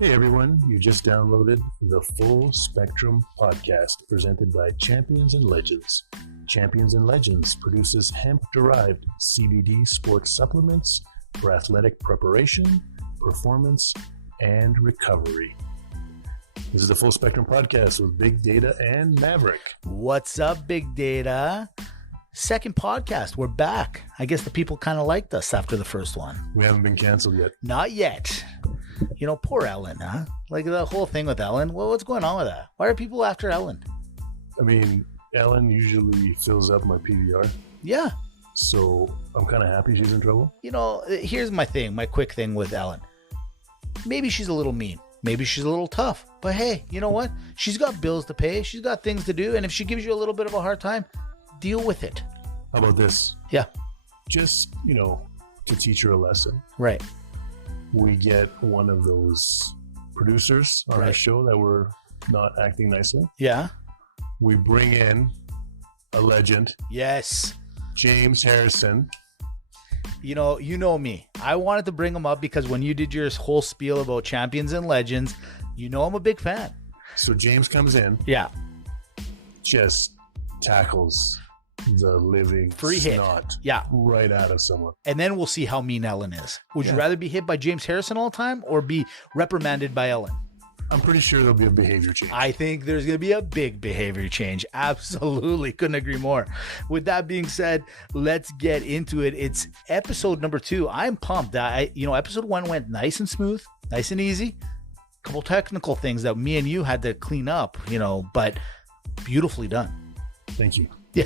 Hey everyone, you just downloaded the Full Spectrum podcast presented by Champions and Legends. Champions and Legends produces hemp-derived CBD sports supplements for athletic preparation, performance, and recovery. This is the Full Spectrum podcast with Big Data and Maverick. What's up, Big Data? Second podcast. We're back. I guess the people kind of liked us after the first one. We haven't been canceled yet. Not yet. You know, poor Ellen, huh? Like the whole thing with Ellen. Well, what's going on with that? Why are people after Ellen? I mean, Ellen usually fills up my PVR, Yeah. so I'm kind of happy she's in trouble. You know, here's my quick thing with Ellen. Maybe she's a little mean. Maybe she's a little tough. But hey, you know what? She's got bills to pay. She's got things to do. And if she gives you a little bit of a hard time, deal with it. How about this? Yeah. Just, to teach her a lesson. Right. We get one of those producers on our show that were not acting nicely. Yeah. We bring in a legend, Yes. James Harrison. You know me. I wanted to bring him up because when you did your whole spiel about Champions and Legends, I'm a big fan. So James comes in, Yeah. just tackles the living Free hit. snot Yeah. right out of someone. And then we'll see how mean Ellen is. Would you Yeah. rather be hit by James Harrison all the time or be reprimanded by Ellen? I'm pretty sure there'll be a behavior change. I think there's going to be a big behavior change. Absolutely. Couldn't agree more. With that being said, let's get into it. It's episode number 2. I'm pumped. Episode 1 went nice and smooth, nice and easy. A couple technical things that me and you had to clean up, but beautifully done. Thank you. Yeah.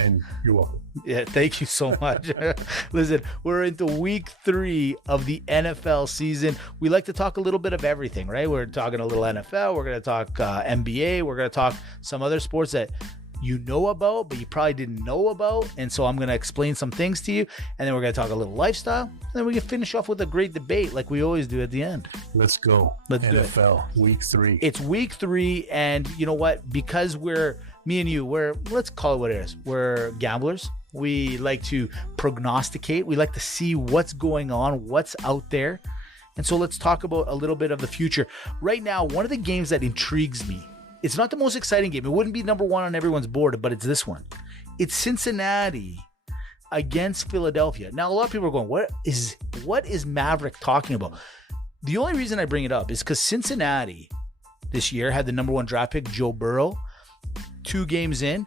And you're welcome. Yeah, thank you so much. Listen, we're into week 3 of the NFL season. We like to talk a little bit of everything, right? We're talking a little NFL. We're going to talk NBA. We're going to talk some other sports that you know about, but you probably didn't know about. And so I'm going to explain some things to you. And then we're going to talk a little lifestyle. And then we can finish off with a great debate like we always do at the end. Let's go. Let's do it. NFL, week 3. It's week 3. And you know what? Because me and you, let's call it what it is. We're gamblers. We like to prognosticate. We like to see what's going on, what's out there. And so let's talk about a little bit of the future. Right now, one of the games that intrigues me, it's not the most exciting game. It wouldn't be number 1 on everyone's board, but it's this one. It's Cincinnati against Philadelphia. Now, a lot of people are going, what is Maverick talking about? The only reason I bring it up is because Cincinnati this year had the number 1 draft pick, Joe Burrow. 2 games in,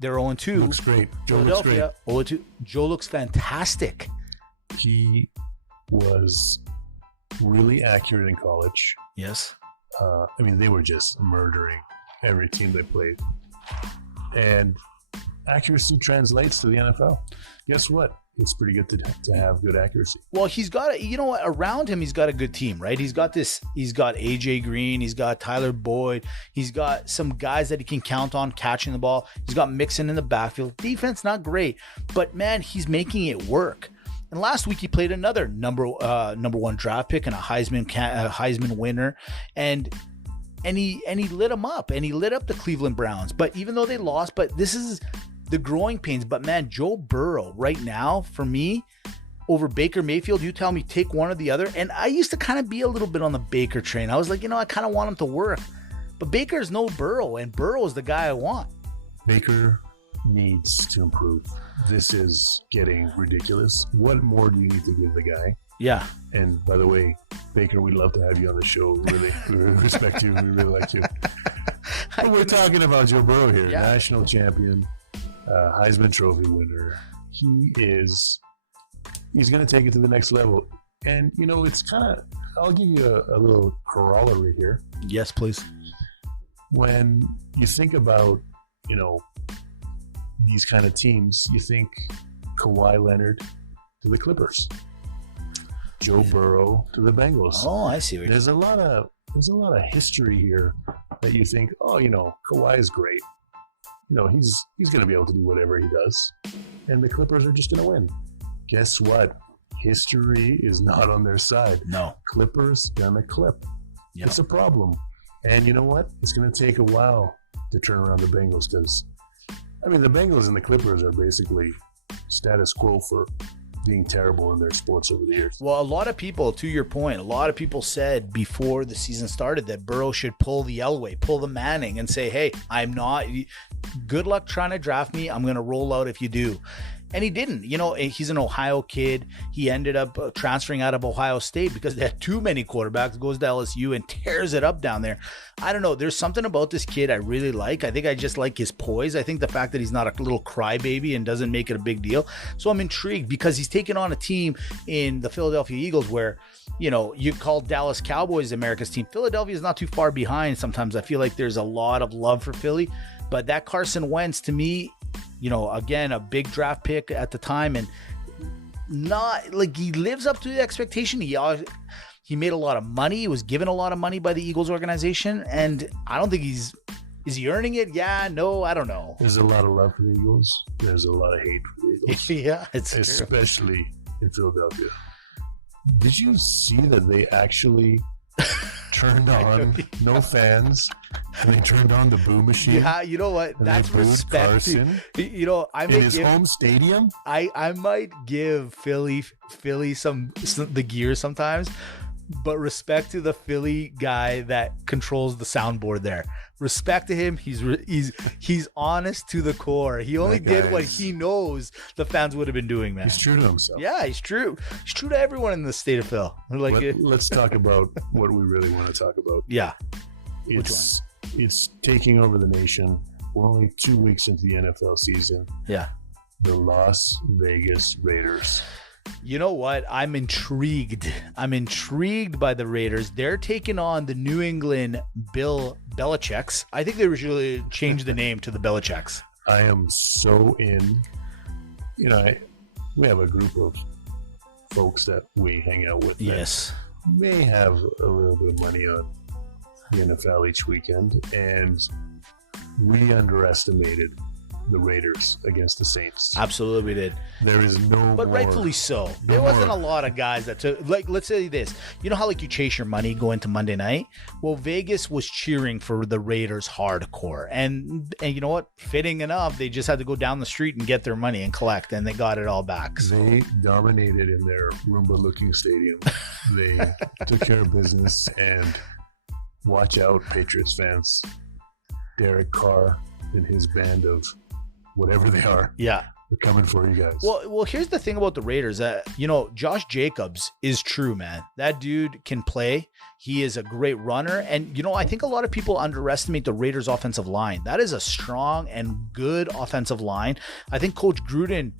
they're 0-2. Looks great. Joe looks great. 0-2. Joe looks fantastic. He was really accurate in college. Yes. They were just murdering every team they played. And accuracy translates to the NFL. Guess what? It's pretty good to have good accuracy. Well, he's got around him, he's got a good team, right? He's got AJ Green, he's got Tyler Boyd, he's got some guys that he can count on catching the ball. He's got Mixon in the backfield. Defense, not great, but man, he's making it work. And last week he played another number 1 draft pick and a Heisman winner, and he lit him up, and he lit up the Cleveland Browns. But even though they lost, but this is the growing pains. But man, Joe Burrow right now, for me, over Baker Mayfield, you tell me take one or the other. And I used to kind of be a little bit on the Baker train. I was like, I kind of want him to work. But Baker's no Burrow, and Burrow is the guy I want. Baker needs to improve. This is getting ridiculous. What more do you need to give the guy? Yeah. And by the way, Baker, we'd love to have you on the show. Really, we respect you. We really like you. But we're talking about Joe Burrow here, Yeah. National champion, Heisman Trophy winner. He's going to take it to the next level. And, it's kind of, I'll give you a little corollary here. Yes, please. When you think about, these kind of teams, you think Kawhi Leonard to the Clippers, Joe Burrow to the Bengals. Oh, I see. There's a lot of history here that you think, Kawhi is great. He's going to be able to do whatever he does, and the Clippers are just going to win. Guess what? History is not on their side. No. Clippers gonna clip. Yep. It's a problem, and you know what? It's going to take a while to turn around the Bengals because, the Bengals and the Clippers are basically status quo for being terrible in their sports over the years. Well, a lot of people, to your point, a lot of people said before the season started that Burrow should pull the Elway, pull the Manning, and say, hey, I'm not, good luck trying to draft me. I'm going to roll out if you do. And he didn't. You know, he's an Ohio kid. He ended up transferring out of Ohio State because they had too many quarterbacks, goes to LSU and tears it up down there. I don't know. There's something about this kid I really like. I think I just like his poise. I think the fact that he's not a little crybaby and doesn't make it a big deal. So I'm intrigued because he's taken on a team in the Philadelphia Eagles where, you know, you call Dallas Cowboys America's team. Philadelphia is not too far behind. Sometimes I feel like there's a lot of love for Philly, but that Carson Wentz, to me, you know, again, a big draft pick at the time, and not like he lives up to the expectation. He made a lot of money. He was given a lot of money by the Eagles organization, and I don't think is he earning it? Yeah, no, I don't know. There's a lot of love for the Eagles. There's a lot of hate for the Eagles. Yeah, it's especially in Philadelphia. Did you see that they actually turned on no fans and they turned on the boo machine? Yeah, you know what? That's respect. You know, in his home stadium. I might give Philly some the gear sometimes, but respect to the Philly guy that controls the soundboard there. Respect to him. He's honest to the core. He only did what he knows the fans would have been doing, man. He's true to himself. Yeah, he's true. He's true to everyone in the state of Phil. Let's talk about what we really want to talk about. Yeah. Which one? It's taking over the nation. We're only 2 weeks into the NFL season. Yeah. The Las Vegas Raiders. You know what? I'm intrigued. I'm intrigued by the Raiders. They're taking on the New England Bill Belichick's. I think they originally changed the name to the Belichick's. I am so in. You know, we have a group of folks that we hang out with. Yes. May have a little bit of money on the NFL each weekend, and we underestimated the Raiders against the Saints. Absolutely, we did. There is but rightfully so. There wasn't a lot of guys that took, like, let's say this. You know how like you chase your money going to Monday night? Well, Vegas was cheering for the Raiders hardcore, and you know what? Fitting enough, they just had to go down the street and get their money and collect, and they got it all back. So. They dominated in their Roomba-looking stadium. They took care of business, and watch out, Patriots fans. Derek Carr and his band of whatever they are. Yeah. They're coming for you guys. Well, here's the thing about the Raiders. You know, Josh Jacobs is true, man. That dude can play. He is a great runner. And, you know, I think a lot of people underestimate the Raiders offensive line. That is a strong and good offensive line. I think Coach Gruden,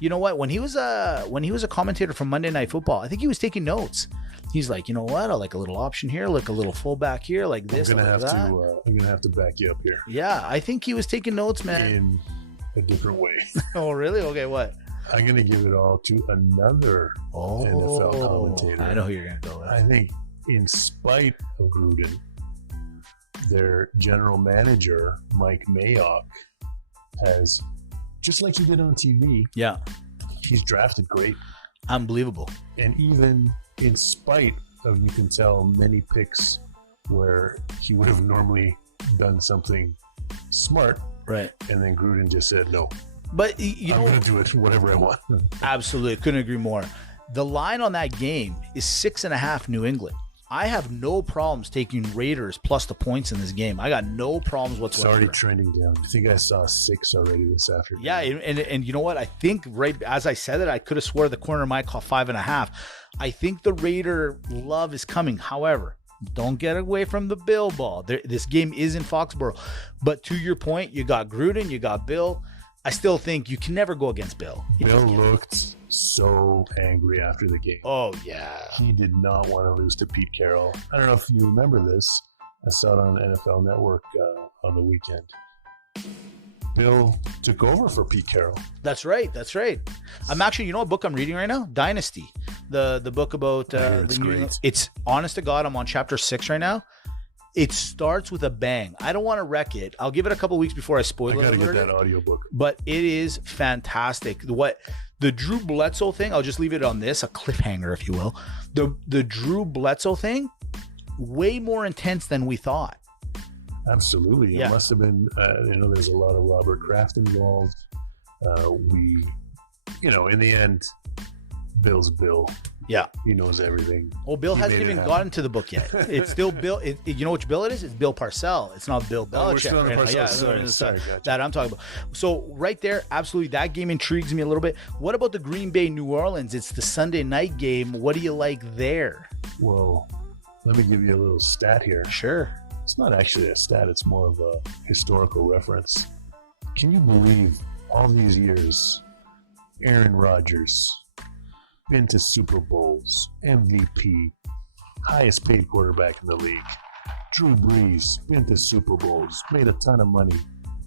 you know what, when he was a commentator for Monday Night Football, I think he was taking notes. He's like, you know what? I like a little option here, like a little fullback here, like this. I'm gonna have to back you up here. Yeah, I think he was taking notes, man. In a different way. Oh, really? Okay, what? I'm gonna give it all to another NFL commentator. I know who you're gonna go with. I think, in spite of Gruden, their general manager Mike Mayock has, just like he did on TV. Yeah, he's drafted great, unbelievable, and even in spite of, you can tell, many picks where he would have normally done something smart, right? And then Gruden just said no. But I'm going to do it whatever I want. Absolutely, couldn't agree more. The line on that game is 6.5 New England. I have no problems taking Raiders plus the points in this game. I got no problems whatsoever. It's already trending down. I think I saw 6 already this afternoon. Yeah, and you know what? I think right as I said it, I could have swore the corner might call 5.5. I think the Raider love is coming. However, don't get away from the Bill ball. This game is in Foxborough. But to your point, you got Gruden, you got Bill. I still think you can never go against Bill. Bill looked so angry after the game. Oh, yeah. He did not want to lose to Pete Carroll. I don't know if you remember this. I saw it on NFL Network on the weekend. Bill took over for Pete Carroll. That's right. That's right. I'm actually, you know what book I'm reading right now? Dynasty. The book about it's the New great. England. It's, honest to God, I'm on chapter 6 right now. It starts with a bang. I don't want to wreck it. I'll give it a couple weeks before I spoil it. I got to get that audiobook. But it is fantastic. The Drew Bledsoe thing, I'll just leave it on this, a cliffhanger, if you will. The Drew Bledsoe thing, way more intense than we thought. Absolutely. Yeah. It must have been, there's a lot of Robert Kraft involved. In the end, Bill's Bill. Yeah. He knows everything. Well, Bill He hasn't made it even happen. gotten to the book yet. It's still Bill. You know which Bill it is? It's Bill Parcells. It's not Bill Belichick. Oh, we're still on the right now. Parcells. Sorry, gotcha. That I'm talking about. So right there, absolutely, that game intrigues me a little bit. What about the Green Bay New Orleans? It's the Sunday night game. What do you like there? Well, let me give you a little stat here. Sure. It's not actually a stat. It's more of a historical reference. Can you believe all these years, Aaron Rodgers, been to Super Bowls, MVP, highest paid quarterback in the league. Drew Brees, been to Super Bowls, made a ton of money.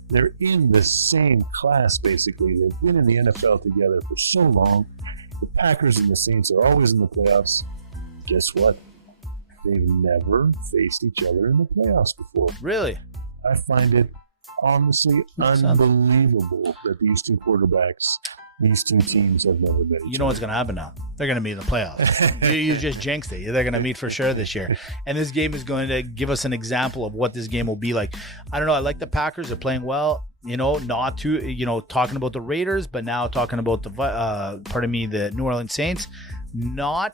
They're in the same class, basically. They've been in the NFL together for so long. The Packers and the Saints are always in the playoffs. Guess what? They've never faced each other in the playoffs before. Really? I find it honestly unbelievable that these two quarterbacks, these two teams have never met each other. You know what's going to happen now? They're going to meet in the playoffs. you just jinxed it. They're going to meet for sure this year. And this game is going to give us an example of what this game will be like. I don't know. I like the Packers. They're playing well. Not too, talking about the Raiders, but now talking about the New Orleans Saints. Not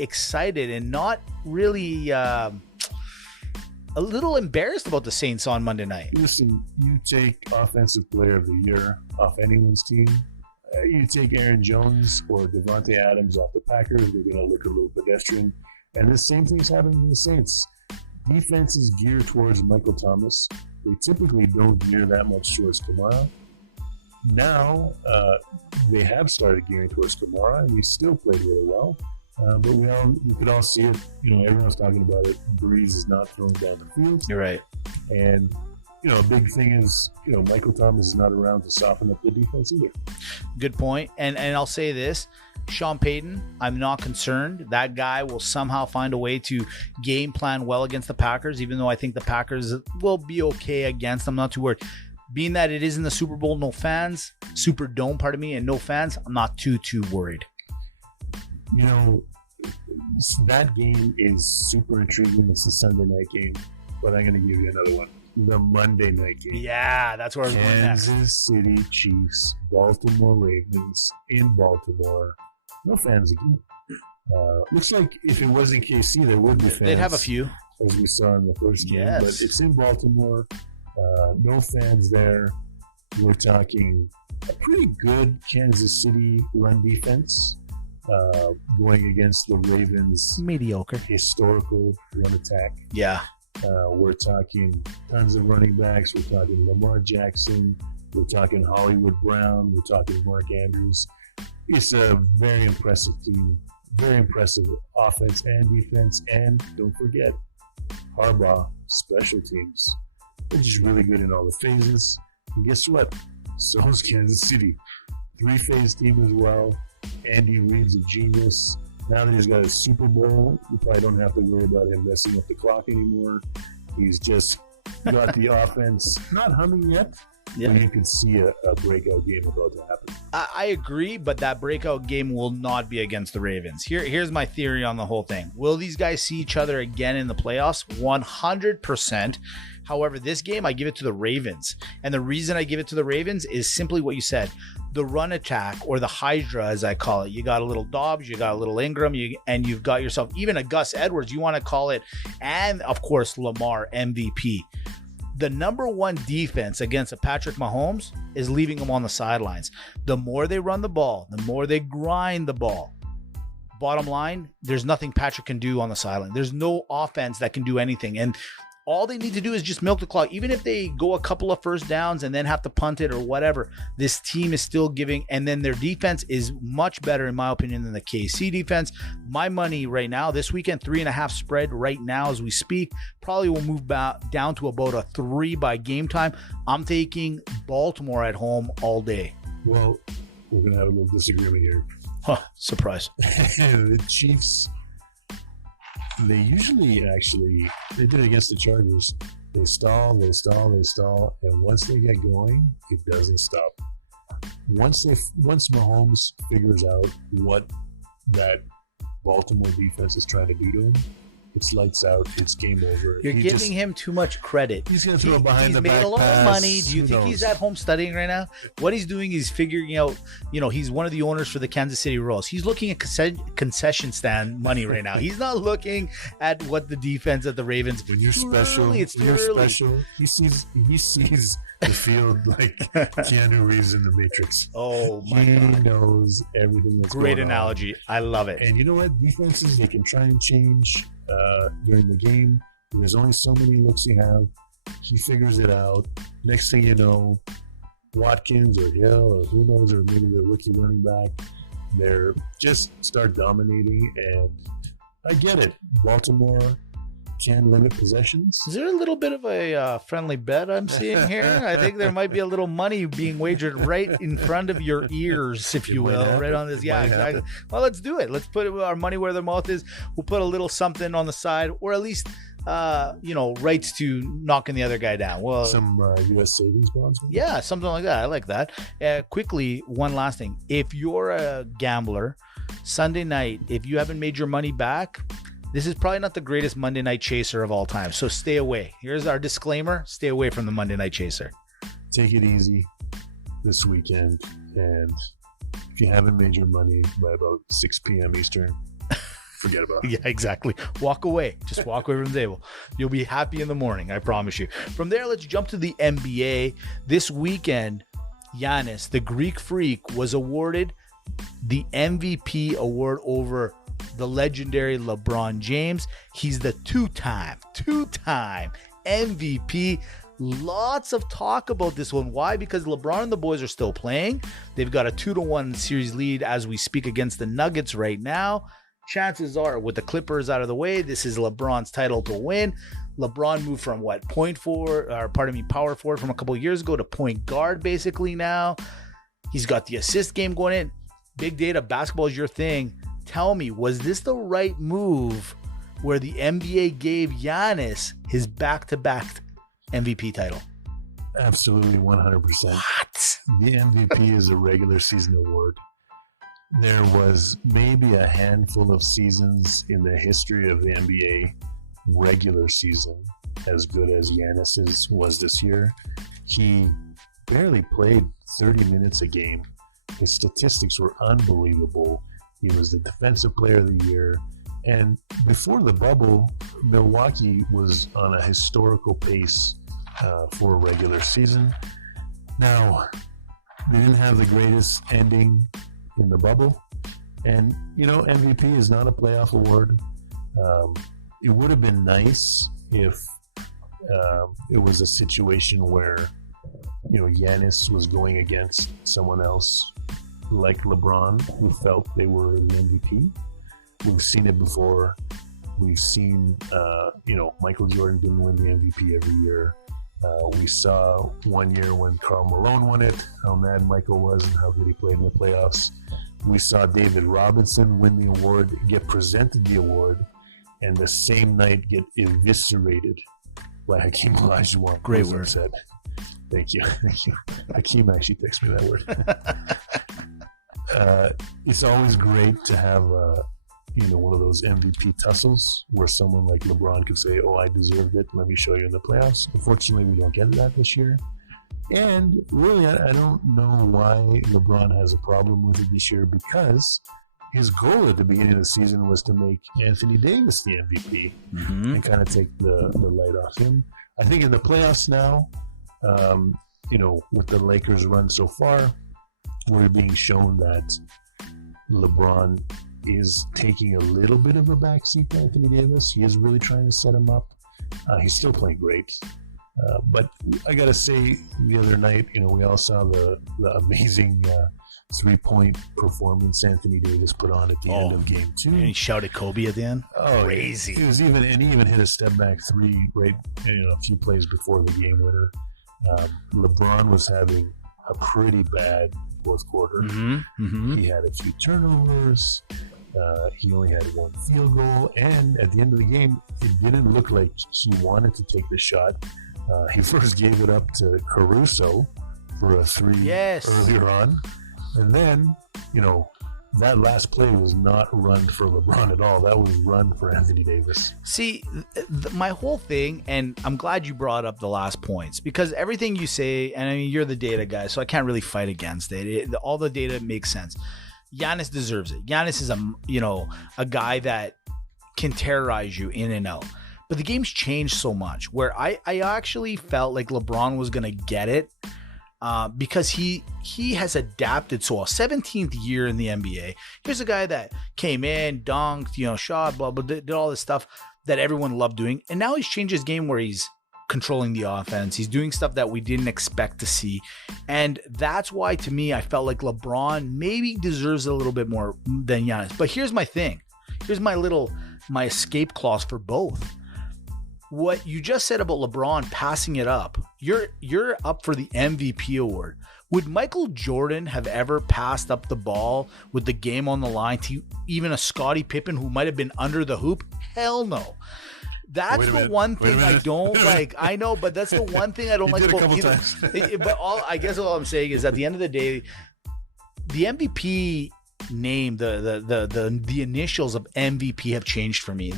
excited and not really a little embarrassed about the Saints on Monday night. Listen, you take Offensive Player of the Year off anyone's team. You take Aaron Jones or Devontae Adams off the Packers, they're going to look a little pedestrian. And the same thing's happening to the Saints. Defenses gear towards Michael Thomas. They typically don't gear that much towards Kamara. Now, they have started gearing towards Kamara, and he still played really well. But we could all see it. Everyone's talking about it. Breeze is not throwing down the field. You're right. And, a big thing is, Michael Thomas is not around to soften up the defense either. Good point. And I'll say this. Sean Payton, I'm not concerned. That guy will somehow find a way to game plan well against the Packers, even though I think the Packers will be okay against them. I'm not too worried. Being that it is in the Super Bowl, Superdome, and no fans, I'm not too worried. That game is super intriguing. It's a Sunday night game, but I'm going to give you another one. The Monday night game. Yeah, that's where I was going next. Kansas City Chiefs, Baltimore Ravens in Baltimore. No fans again. Looks like if it wasn't KC, there would be fans. They'd have a few. As we saw in the first game. Yes. But it's in Baltimore. No fans there. We're talking a pretty good Kansas City run defense. Going against the Ravens' Mediocre historical run attack. Yeah. We're talking tons of running backs. We're talking Lamar Jackson. We're talking Hollywood Brown. We're talking Mark Andrews. It's a very impressive team. Very impressive offense and defense. And don't forget, Harbaugh, special teams. They're just really good in all the phases. And guess what? So is Kansas City. 3-phase team as well. Andy Reid's a genius. Now that he's got a Super Bowl, you probably don't have to worry about him messing up the clock anymore. He's just got the offense not humming yet, but you can see a breakout game about to happen. I agree, but that breakout game will not be against the Ravens. Here's my theory on the whole thing. Will these guys see each other again in the playoffs? 100%. However, this game, I give it to the Ravens. And the reason I give it to the Ravens is simply what you said. The run attack, or the Hydra, as I call it. You got a little Dobbs, you got a little Ingram, and you've got yourself even a Gus Edwards, you want to call it, and of course, Lamar, MVP. The number one defense against a Patrick Mahomes is leaving him on the sidelines. The more they run the ball, the more they grind the ball. Bottom line, there's nothing Patrick can do on the sideline. There's no offense that can do anything. And all they need to do is just milk the clock. Even if they go a couple of first downs and then have to punt it or whatever, this team is still giving. And then their defense is much better, in my opinion, than the KC defense. My money right now, this weekend, 3.5 spread right now as we speak, probably will move down to about a 3 by game time. I'm taking Baltimore at home all day. Well, we're going to have a little disagreement here. Huh, surprise. The Chiefs, they usually they did it against the Chargers. They stall, and once they get going, it doesn't stop. Once Mahomes figures out what that Baltimore defense is trying to do to him, it's lights out, it's game over. You're giving him too much credit. He's going to throw behind the back pass. He's made a lot of money. Do you think he's at home studying right now? What he's doing is figuring out, he's one of the owners for the Kansas City Royals. He's looking at concession stand money right now. He's not looking at what the defense at the Ravens. When you're special, he sees the field like Keanu Reeves in The Matrix. Oh my God. He knows everything that's Great going analogy. I love it. And you know what? Defenses, they can try and change during the game. There's only so many looks you have. He figures it out. Next thing you know, Watkins or Hill or who knows, or maybe the rookie running back, they're just start dominating. And I get it. Baltimore can limit possessions. Is there a little bit of a friendly bet I'm seeing here? I think there might be a little money being wagered right in front of your ears, if you will, right on this. Yeah, exactly. Well, let's do it. Let's put our money where their mouth is. We'll put a little something on the side, or at least, rights to knocking the other guy down. Well, some U.S. savings bonds. Maybe? Yeah, something like that. I like that. Quickly, one last thing. If you're a gambler, Sunday night, if you haven't made your money back, this is probably not the greatest Monday night chaser of all time. So stay away. Here's our disclaimer. Stay away from the Monday night chaser. Take it easy this weekend. And if you haven't made your money by about 6 p.m. Eastern, forget about it. Yeah, exactly. Walk away. Just walk away from the table. You'll be happy in the morning. I promise you. From there, let's jump to the NBA. This weekend, Giannis, the Greek Freak, was awarded the MVP award over the legendary LeBron James. He's the two-time MVP. Lots of talk about this one. Why? Because LeBron and the boys are still playing. They've got a 2-1 series lead as we speak against the Nuggets right now. Chances are, with the Clippers out of the way, this is LeBron's title to win. LeBron moved from power forward from a couple of years ago to point guard basically now. He's got the assist game going in. Big data, basketball is your thing. Tell me, was this the right move where the NBA gave Giannis his back-to-back MVP title? Absolutely, 100%. What? The MVP is a regular season award. There was maybe a handful of seasons in the history of the NBA regular season as good as Giannis's was this year. He barely played 30 minutes a game. His statistics were unbelievable. He was the defensive player of the year. And before the bubble, Milwaukee was on a historical pace for a regular season. Now, they didn't have the greatest ending in the bubble. And, MVP is not a playoff award. It would have been nice if it was a situation where, Giannis was going against someone else like LeBron, who felt they were the MVP. We've seen it before. We've seen, Michael Jordan didn't win the MVP every year. We saw one year when Karl Malone won it, how mad Michael was and how good he played in the playoffs. We saw David Robinson win the award, get presented the award, and the same night get eviscerated by Hakeem Olajuwon. Great word. Said. Thank you. Hakeem actually texted me that word. It's always great to have, one of those MVP tussles where someone like LeBron could say, "Oh, I deserved it. Let me show you in the playoffs." Unfortunately, we don't get that this year. And really, I don't know why LeBron has a problem with it this year, because his goal at the beginning of the season was to make Anthony Davis the MVP and kind of take the light off him. I think in the playoffs now, with the Lakers' run so far, we're being shown that LeBron is taking a little bit of a backseat to Anthony Davis. He is really trying to set him up. He's still playing great. But I got to say, the other night, we all saw the amazing 3-point performance Anthony Davis put on at the end of game 2. And he shouted Kobe at the end. Oh, crazy. He even hit a step back 3 right, a few plays before the game winner. LeBron was having a pretty bad fourth quarter. He had a few turnovers. He only had one field goal. And at the end of the game, it didn't look like he wanted to take the shot. He first gave it up to Caruso for a 3 earlier on. And then, that last play was not run for LeBron at all. That was run for Anthony Davis. See, my whole thing, and I'm glad you brought up the last points, because everything you say, and I mean, you're the data guy, so I can't really fight against it. All the data makes sense. Giannis deserves it. Giannis is a guy that can terrorize you in and out. But the game's changed so much where I actually felt like LeBron was going to get it because he has adapted so well. 17th year in the NBA. Here's a guy that came in, dunked, shot, blah, blah, did all this stuff that everyone loved doing. And now he's changed his game where he's controlling the offense. He's doing stuff that we didn't expect to see. And that's why, to me, I felt like LeBron maybe deserves a little bit more than Giannis. But here's my thing. Here's my escape clause for both. What you just said about LeBron passing it up, you're up for the MVP award. Would Michael Jordan have ever passed up the ball with the game on the line to even a Scottie Pippen who might have been under the hoop? Hell no. That's the one thing I don't like. I know, but that's the one thing I don't like about either. But I guess all I'm saying is at the end of the day, the MVP name, the initials of MVP have changed for me.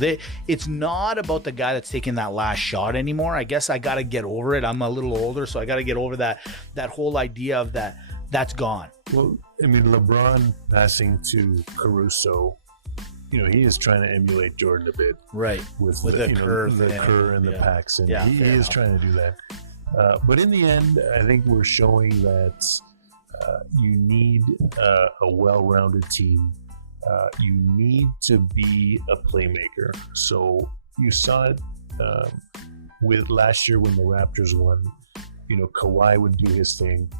It's not about the guy that's taking that last shot anymore. I guess I got to get over it. I'm a little older, so I got to get over that whole idea of that. That's gone. Well, I mean, LeBron passing to Caruso, he is trying to emulate Jordan a bit, right? With the curve, the Kerr and the packs, and he is trying to do that. But in the end, I think we're showing that you need a well-rounded team. You need to be a playmaker. So you saw it with last year when the Raptors won. Kawhi would do his thing.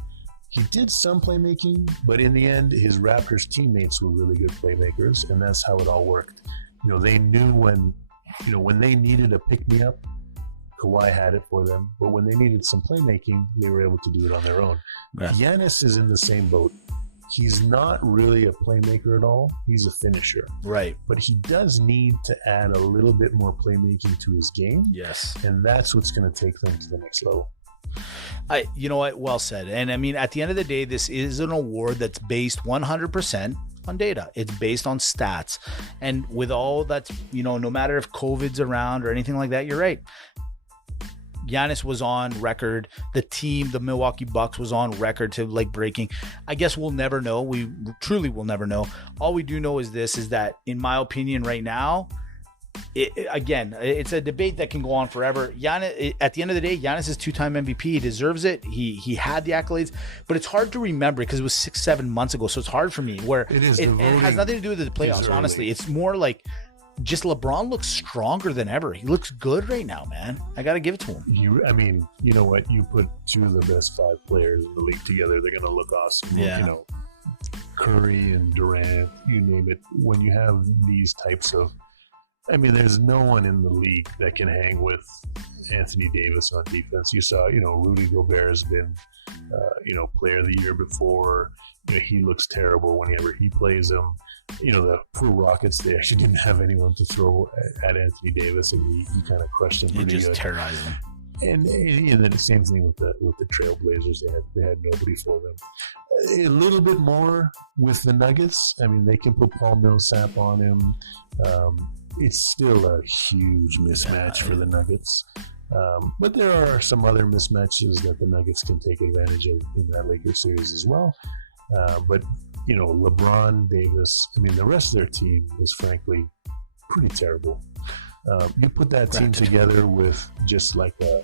He did some playmaking, but in the end, his Raptors teammates were really good playmakers, and that's how it all worked. They knew when they needed a pick-me-up, Kawhi had it for them, but when they needed some playmaking, they were able to do it on their own. Yeah. Giannis is in the same boat. He's not really a playmaker at all. He's a finisher. Right. But he does need to add a little bit more playmaking to his game. Yes. And that's what's going to take them to the next level. You know what? Well said. And I mean, at the end of the day, this is an award that's based 100% on data. It's based on stats. And with all that's, no matter if COVID's around or anything like that, you're right. Giannis was on record. The team, the Milwaukee Bucks, was on record to breaking. I guess we'll never know. We truly will never know. All we do know is that, in my opinion, right now, it's a debate that can go on forever. Giannis, at the end of the day, Giannis is two-time MVP. He deserves it. He had the accolades, but it's hard to remember because it was 6-7 months ago. So it's hard for me. Where it has nothing to do with the playoffs. Honestly, it's more like just LeBron looks stronger than ever. He looks good right now, man. I got to give it to him. I mean, you know what? You put two of the best 5 players in the league together, they're going to look awesome. Yeah. Curry and Durant, you name it. When you have these types of, there's no one in the league that can hang with Anthony Davis on defense. You saw, Rudy Gobert has been, player of the year before. He looks terrible whenever he plays him. The poor Rockets, they actually didn't have anyone to throw at Anthony Davis, and he kind of crushed him. He just terrorized him. And then the same thing with the Trailblazers. They had nobody for them. A little bit more with the Nuggets. They can put Paul Millsap on him. It's still a huge mismatch for the Nuggets. But there are some other mismatches that the Nuggets can take advantage of in that Lakers series as well. But LeBron, Davis, the rest of their team is frankly pretty terrible. You put that team together with just like a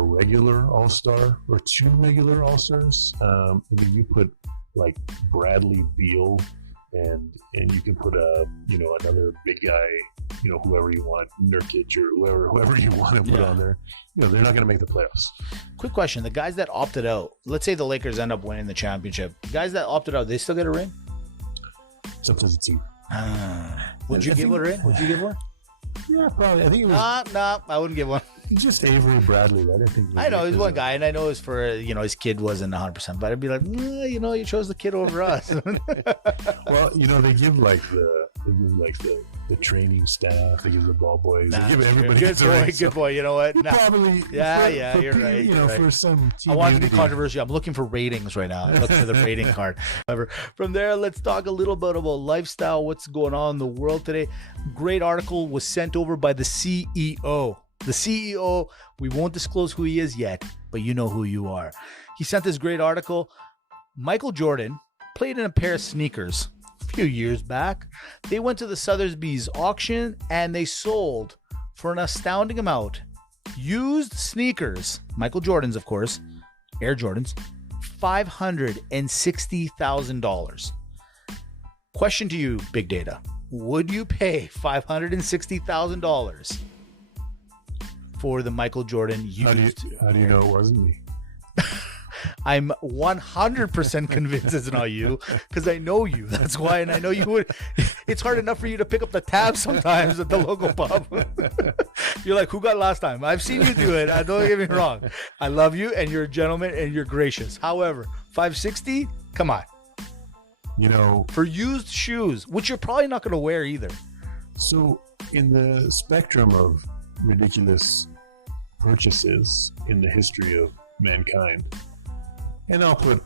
regular All-Star or 2 regular All-Stars. You put like Bradley Beal and you can put another big guy, whoever you want, Nurkic or whoever you want to put on there. They're not going to make the playoffs. Quick question: the guys that opted out, let's say the Lakers end up winning the championship, guys that opted out, they still get a ring? It's up to the team. Would you give a ring? Would you give one? Yeah, probably. I think it was. No, I wouldn't give one. Just Avery Bradley. I don't think. I know he's one guy, and I know it's for his kid wasn't 100%, but I'd be like, you chose the kid over us. Well, they give like They give like the training staff. They give the ball boys. They give everybody. Good boy. You know what? Probably. You're right. You know, for some team I want unity. to be controversial. I'm looking for ratings right now. I'm looking for the rating card. However, from there, let's talk a little bit about lifestyle. What's going on in the world today? Great article was sent over by the CEO. The CEO, we won't disclose who he is yet, but you know who you are. He sent this great article. Michael Jordan played in a pair of sneakers a few years back. They went to the Sotheby's auction and they sold for an astounding amount. Used sneakers, Michael Jordan's, of course, Air Jordans, $560,000. Question to you, Big Data. Would you pay $560,000 for the Michael Jordan used? How do you know it wasn't me? I'm 100% convinced it's not you because I know you. That's why, and I know you would. It's hard enough for you to pick up the tab sometimes at the local pub. You're like, who got last time? I've seen you do it. Don't get me wrong. I love you, and you're a gentleman, and you're gracious. However, 560, come on. You know, for used shoes, which you're probably not going to wear either. So, in the spectrum of ridiculous purchases in the history of mankind, and I'll put,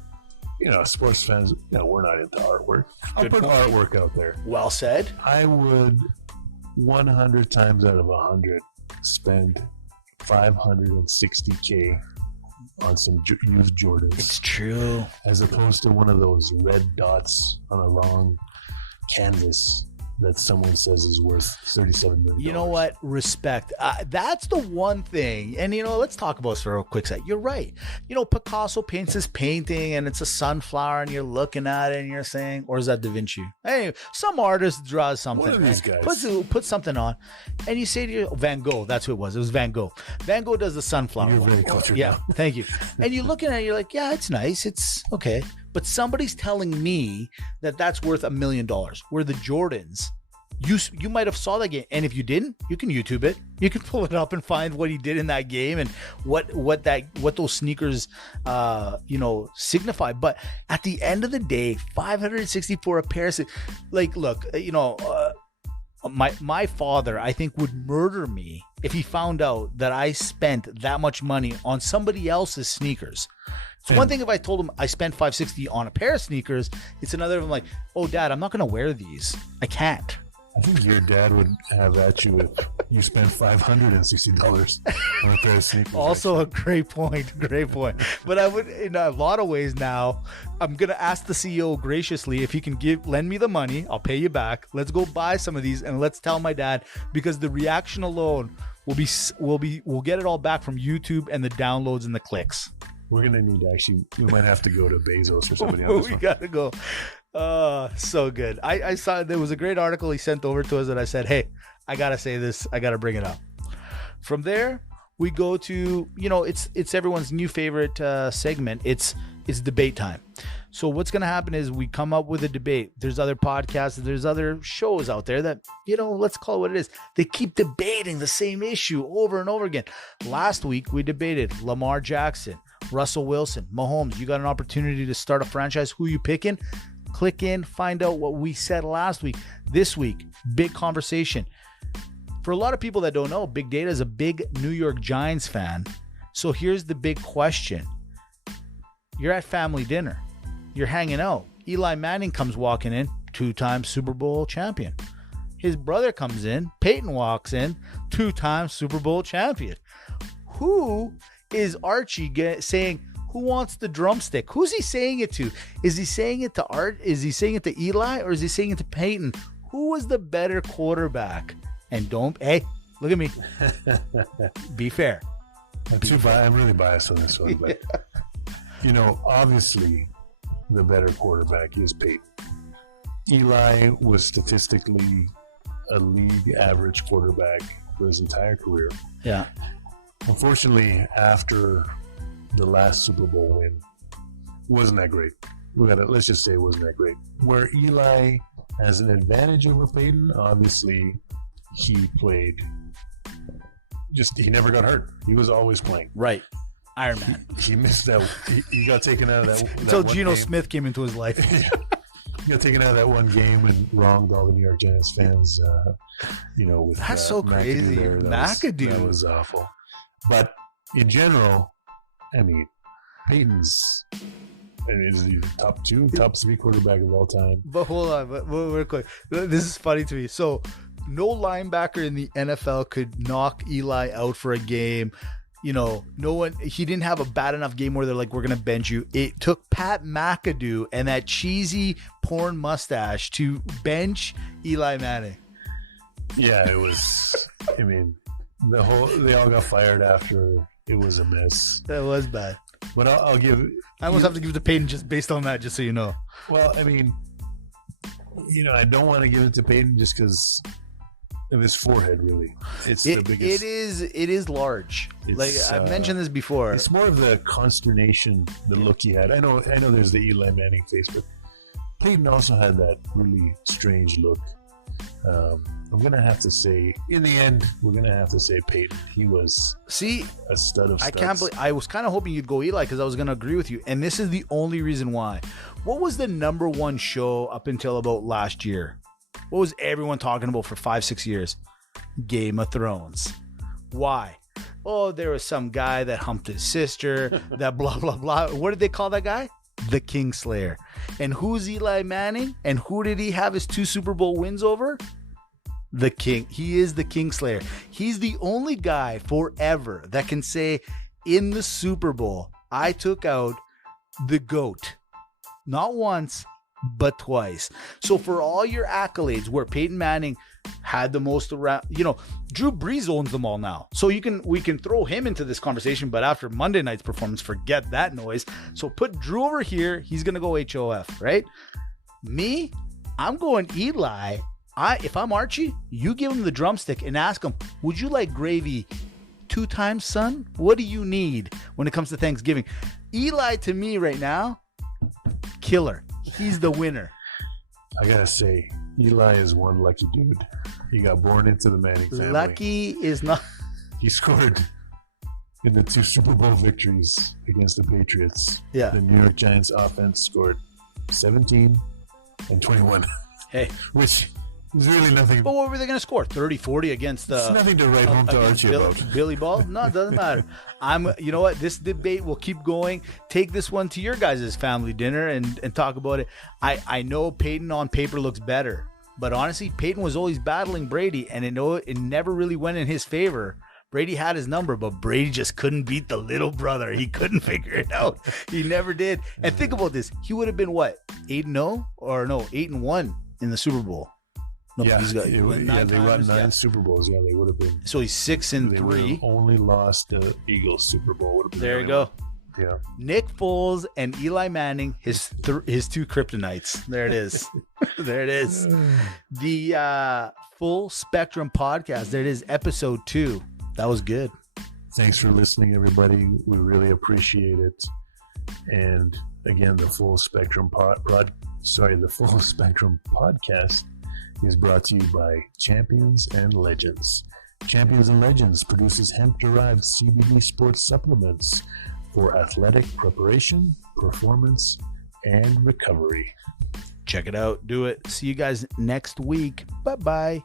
sports fans, we're not into artwork. I'll put artwork out there. Well said. I would 100 times out of 100 spend $560K on some used Jordans. It's true. As opposed to one of those red dots on a long canvas that someone says is worth $37 million. You know what? Respect. That's the one thing. And, let's talk about this for a quick sec. You're right. Picasso paints his painting and it's a sunflower and you're looking at it and you're saying, or is that Da Vinci? Hey, some artist draws something. One of these guys. Puts something on. And you say to your Van Gogh, that's who it was. It was Van Gogh. Van Gogh does the sunflower. You're very cultured. Yeah, thank you. And you're looking at it, you're like, yeah, it's nice. It's okay. But somebody's telling me that that's worth $1 million. Where the Jordans, you might have saw that game, and if you didn't, you can YouTube it. You can pull it up and find what he did in that game and what those sneakers, signify. But at the end of the day, 564 a pair. Like, look, my father, I think, would murder me if he found out that I spent that much money on somebody else's sneakers. It's one thing if I told him I spent $560 on a pair of sneakers. It's another of I'm like, oh, Dad, I'm not going to wear these. I can't. I think your dad would have at you if you spent $560 on a pair of sneakers. Also a great point. But I would, in a lot of ways now, I'm going to ask the CEO graciously if he can lend me the money. I'll pay you back. Let's go buy some of these and let's tell my dad, because the reaction alone we'll get it all back from YouTube and the downloads and the clicks. We're going to need we might have to go to Bezos or somebody else. We got to go. So good. I saw there was a great article he sent over to us and I said, hey, I got to say this. I got to bring it up. From there, we go to, it's everyone's new favorite segment. It's debate time. So what's going to happen is we come up with a debate. There's other podcasts, there's other shows out there that, let's call it what it is. They keep debating the same issue over and over again. Last week, we debated Lamar Jackson, Russell Wilson, Mahomes. You got an opportunity to start a franchise. Who you picking? Click in, find out what we said last week. This week, big conversation. For a lot of people that don't know, Big Data is a big New York Giants fan. So here's the big question. You're at family dinner. You're hanging out. Eli Manning comes walking in, 2-time Super Bowl champion. His brother comes in. Peyton walks in, 2-time Super Bowl champion. Who is Archie saying, who wants the drumstick? Who's he saying it to? Is he saying it to Art? Is he saying it to Eli? Or is he saying it to Peyton? Who was the better quarterback? And hey, look at me. Be fair. I'm really biased on this one, but obviously the better quarterback is Peyton. Eli was statistically a league average quarterback for his entire career. Yeah. Unfortunately, after the last Super Bowl win, wasn't that great. Let's just say it wasn't that great. Where Eli has an advantage over Peyton, obviously he played. He never got hurt. He was always playing. Right. Iron Man. He missed that. He got taken out of that. Until Geno Smith came into his life. Yeah. got taken out of that one game and wronged all the New York Giants fans. With That's so crazy. McAdoo. That was awful. But in general, I mean, Peyton's. Is he top 3 quarterback of all time? But hold on, but real quick. This is funny to me. So, no linebacker in the NFL could knock Eli out for a game. No one. He didn't have a bad enough game where they're like, "We're gonna bench you." It took Pat McAdoo and that cheesy porn mustache to bench Eli Manning. Yeah, it was. I mean, they all got fired after. It was a mess. That was bad. But I'll give. I almost have to give it to Peyton just based on that, just so you know. Well, I mean, I don't want to give it to Peyton just because of his forehead. Really, it's the biggest. It is large. I've mentioned this before. It's more of the consternation, the look he had. I know. There's the Eli Manning face, but Peyton also had that really strange look. I'm gonna have to say, in the end, we're gonna have to say Peyton. He was a stud of studs. I can't believe. I was kind of hoping you'd go Eli because I was gonna agree with you, and this is the only reason why. What was the number one show up until about last year? What was everyone talking about for 5-6 years? Game of Thrones. Why? Oh, there was some guy that humped his sister. That blah blah blah. What did they call that guy? The Kingslayer. And who's Eli Manning? And who did he have his 2 Super Bowl wins over? The King. He is the Kingslayer. He's the only guy forever that can say, in the Super Bowl, I took out the GOAT. Not once, but twice. So for all your accolades where Peyton Manning had the most around, Drew Brees owns them all now. So we can throw him into this conversation, but after Monday night's performance, forget that noise. So put Drew over here. He's going to go HOF, right? Me, I'm going Eli. If I'm Archie, you give him the drumstick and ask him, would you like gravy 2 times, son? What do you need when it comes to Thanksgiving? Eli, to me right now, killer. He's the winner. I gotta say, Eli is one lucky dude. He got born into the Manning family. Lucky is not. He scored in the 2 Super Bowl victories against the Patriots. Yeah. The New York Giants offense scored 17 and 21. Hey. Which is really nothing. But what were they going to score? 30, 40 against the... It's nothing to write home to Archie about. Billy Ball? No, it doesn't matter. You know what? This debate will keep going. Take this one to your guys' family dinner and talk about it. I know Peyton on paper looks better. But honestly, Peyton was always battling Brady, and it never really went in his favor. Brady had his number, but Brady just couldn't beat the little brother. He couldn't figure it out. He never did. And think about this. He would have been what? 8-0? Or no, 8-1 in the Super Bowl. No, yeah, they won 9 Super Bowls. Yeah, they would have been. So he's 6-3. Only lost the Eagles Super Bowl. There you go. Yeah. Nick Foles and Eli Manning, his 2 kryptonites. There it is. There it is. The Full Spectrum Podcast. There it is, episode 2. That was good. Thanks for listening, everybody. We really appreciate it. And again, the Full Spectrum the Full Spectrum Podcast is brought to you by Champions and Legends. Champions and Legends produces hemp-derived CBD sports supplements for athletic preparation, performance, and recovery. Check it out. Do it. See you guys next week. Bye-bye.